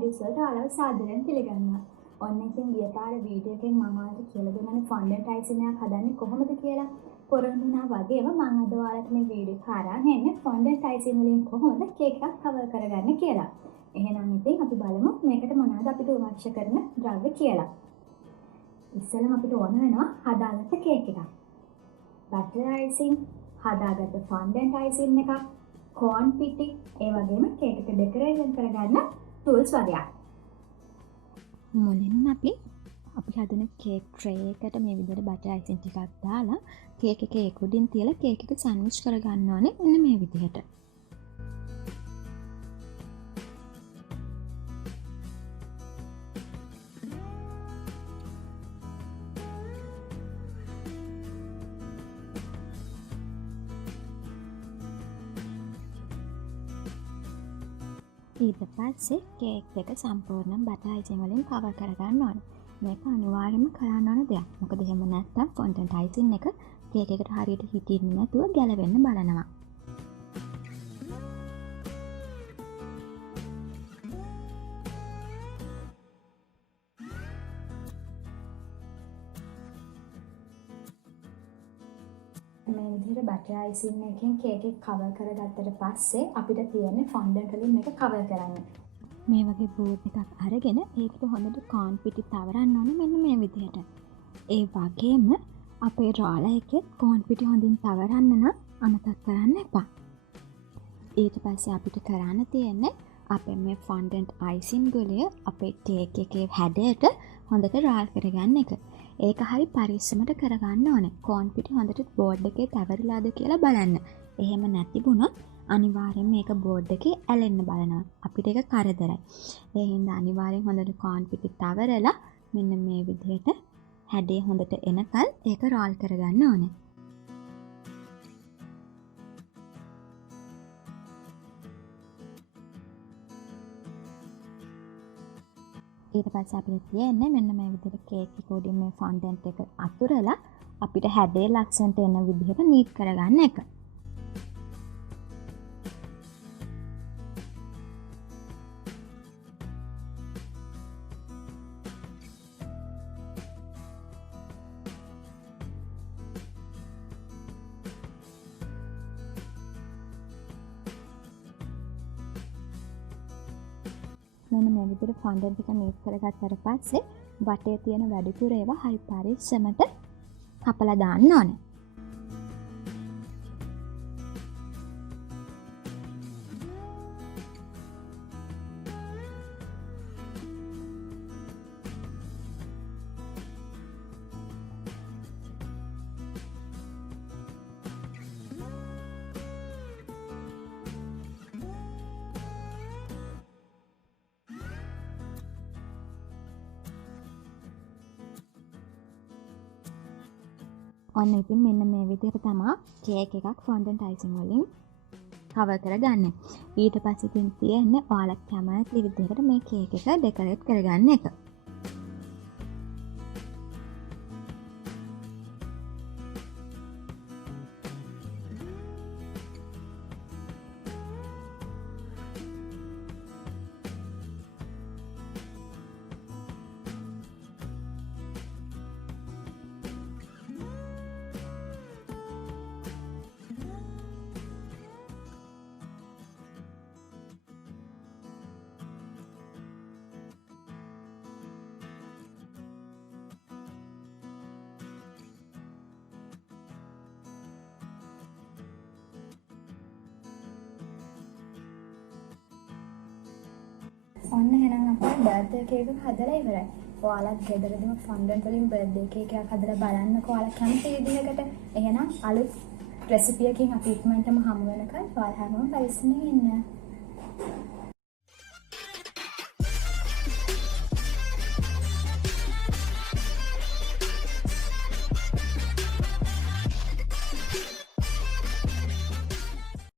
Studies වලට ඔයාලව සාදරයෙන් පිළිගන්නවා. ඔන්න ඉතින් ගිය පාර වීඩියෝ එකෙන් මම ඔයාලට කියලා දුන්නානේ ෆොන්ඩන්ට් අයිසින් එකක් හදන්නේ කොහොමද කියලා. පොරොන්දුනා වගේම මම අද ඔයාලට මේ වීඩියෝ එක අරන් එන්නේ ෆොන්ඩන්ට් අයිසින් වලින් කොහොමද කේක් එකක් කවර් කරගන්නේ කියලා. එහෙනම් ඉතින් අපි බලමු මේකට මොනවද අපිට අවශ්‍ය කරන ද්‍රව්‍ය කියලා. ඉස්සෙල්ලම අපිට ඕන වෙනවා හදාගත්ත කේක් එකක්. බටර් අයිසින්, හදාගත්ත ෆොන්ඩන්ට් අයිසින් එකක්, කෝන් පිටි, ඒ වගේම කේක් එක ඩෙකොරේෂන් කරගන්න ටූල්ස් වගේක්. මුලින්ම අපි හදන කේක් ට්‍රේ එකට මේ විදිහට බටර් අයිසින් ටිකක් දාලා කේක් එකේ උඩින් තියලා කේක් එක සෑන්ඩ්විච් කරගන්න ඕනේ මෙන්න මේ විදිහට. ඊට පස්සේ කේක් එක සම්පූර්ණ බටර් අයිසින් වලින් කවර් කරගන්න ඕනේ. මේක අනිවාර්යයෙන්ම කරන්න ඕන දෙයක්. මොකද එහෙම නැත්නම් ෆොන්ඩන්ට් අයිසින් එක කේක් එකට හරියට හිටින්නේ නැතුව ගැලවෙන්න බලනවා. මේ විදිහට බටර් අයිසින් එකෙන් කේක් එක කවර් කරගත්තට පස්සේ අපිට තියෙන්නේ ෆොන්ඩන්ට් වලින් මේක කවර් කරන්න. මේ වගේ බෝඩ් එකක් අරගෙන ඒකට හොඳට කෝන් පිටි තවරන්න ඕනේ මෙන්න මේ විදිහට. ඒ වගේම අපේ රෝලර් එකේ කෝන් පිටි හොඳින් තවරන්න නම් අමතක කරන්න එපා. ඊට පස්සේ අපිට කරන්න තියෙන්නේ අපේ මේ ෆොන්ඩන්ට් අයිසින් ගොලය අපේ කේක් එකේ හැඩයට හොඳට රාල් කරගන්න එක. ඒක හරි පරිස්සමට කරගන්න ඕනේ. කෝන් පිටි හොඳට බෝඩ් එකේ තවරිලාද කියලා බලන්න. එහෙම නැති වුණොත් අනිවාර්යෙන් මේක බෝඩ් එකේ ඇලෙන්න බලනවා. අපිට ඒක කරදරයි. ඒ හින්දා අනිවාර්යෙන් හොඳට කෝන් පිටි තවරලා මෙන්න මේ විදිහට හැඩේ හොඳට එනකල් ඒක රෝල් කරගන්න ඕනේ. ඊට පස්සේ අපිට තියෙන්නේ මෙන්න මේ විදිහට කේක් එක උඩින් මේ ෆොන්ඩන්ට් එක අතුරලා අපිට හැඩේ ලස්සනට එන විදිහට නීට් කරගන්න එක. මෙන්න මේ විදිහට ෆොන්ඩන්ට් එක නීට් කරගත්තට පස්සේ වටේ තියෙන වැඩිපුර ඒවා හරි පරිස්සමට කපලා දාන්න ඕනේ. ඔන්න ඉතින් මෙන්න මේ විදිහට තමයි කේක් එකක් ෆොන්ඩන්ට් අයිසින් වලින් කවර් කරගන්නේ. ඊට පස්සේ ඉතින් තියෙන්නේ ඔයාලා කැමති විදිහකට මේ කේක් එක ඩෙකොරේට් කරගන්න එක. ඔන්න එහෙනම් අපේ බර්ත්ඩේ කේක් එක හදලා ඉවරයි. ඔයාලත් ගෙදරදීම ෆොන්ඩන්ට් වලින් බර්ත්ඩේ කේක් එකක් හදලා බලන්නකෝ ඔයාලා කැමති විදිහකට. එහෙනම් අලුත් රෙසිපි එකකින් අපි ඉක්මනටම හමු වෙනකල් ඔයාලා හැමෝම පරිස්සමෙන් ඉන්න.